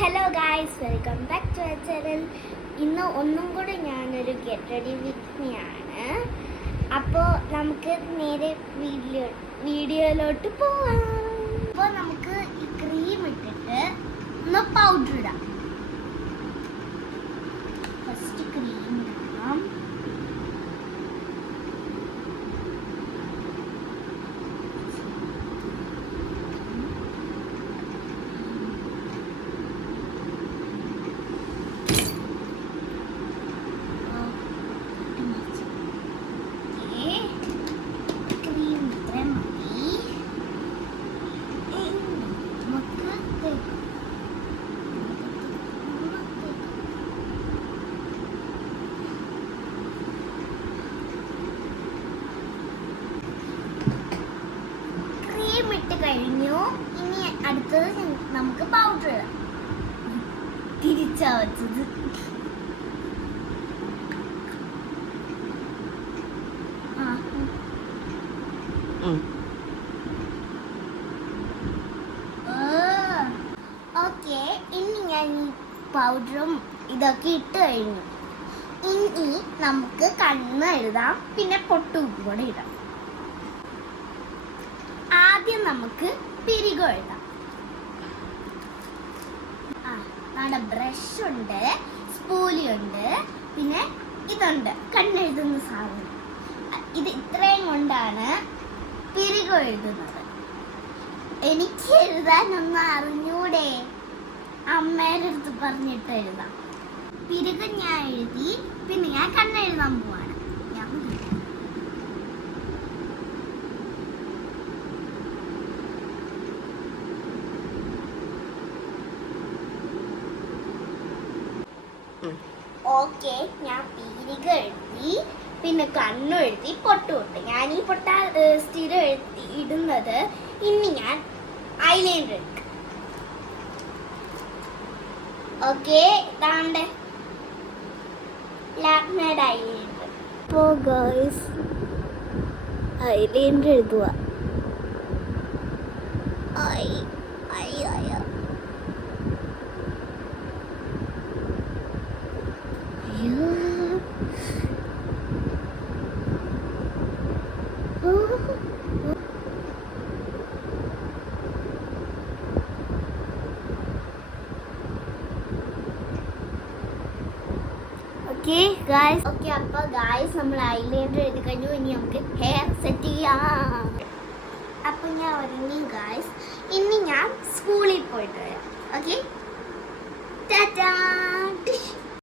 Hello guys, welcome back to our channel. ഇന്ന് ഒന്നും കൂടി ഞാനൊരു ഗെറ്റ് റെഡി വിത്ത് മീ ആണ്. അപ്പോൾ നമുക്ക് നേരെ വീഡിയോയിലോട്ട് പോവാം. അപ്പോൾ നമുക്ക് ഈ ക്രീം ഇട്ടിട്ട് ഒന്ന് പൗഡർ ഇടാം. ഫസ്റ്റ് ക്രീം ഇടാം. കഴിഞ്ഞു. ഇനി അടുത്തത് നമുക്ക് പൗഡർ ഇടാം. തിരിച്ചാ വെച്ചത്. ഓക്കെ, ഇനി ഞാൻ ഈ പൗഡറും ഇതൊക്കെ ഇട്ട് കഴിഞ്ഞു. ഇനി നമുക്ക് കണ്ണ് എഴുതാം, പിന്നെ പൊട്ടും കൂടെ ഇടാം. ആദ്യം നമുക്ക് പിരികം എഴുതാം. നമ്മുടെ ബ്രഷ് ഉണ്ട്, സ്പൂലി ഉണ്ട്, പിന്നെ ഇതുണ്ട് കണ്ണെഴുതുന്ന സാധനം. ഇത് ഇത്രയും കൊണ്ടാണ് പിരികം എഴുതുന്നത്. എനിക്ക് എഴുതാനൊന്നും അറിഞ്ഞൂടെ, അമ്മയുടെ അടുത്ത് പറഞ്ഞിട്ട് എഴുതാം. പിരികം ഞാൻ എഴുതി, പിന്നെ ഞാൻ കണ്ണെഴുതാൻ പോവാണ്. ഓക്കെ, ഞാൻ പീരിക എഴുതി, പിന്നെ കണ്ണു എഴുതി, പൊട്ടു തൊട്ട്. ഞാൻ ഈ പൊട്ട സ്ഥിരം ഇടുന്നത്. ഇനി ഞാൻ ഐലൈനർ എടുക്കും. ഓക്കെ, ഇതാണ്ട് ലാക്മേഡ് ഐലൈനർ. അപ്പോൾ ഗേൾസ്, ഐലൈനർ എഴുതുക. അപ്പോൾ ഗായ്സ്, നമ്മൾ ഐലൈനർ എഴുതി കഴിഞ്ഞു. ഇനി നമുക്ക് ഹെയർ സെറ്റ് ചെയ്യാം. അപ്പോൾ ഞാൻ ഒരുങ്ങി ഗായ്സ്. ഇനി ഞാൻ സ്കൂളിൽ പോയിട്ട് വരാം. ഓക്കെ.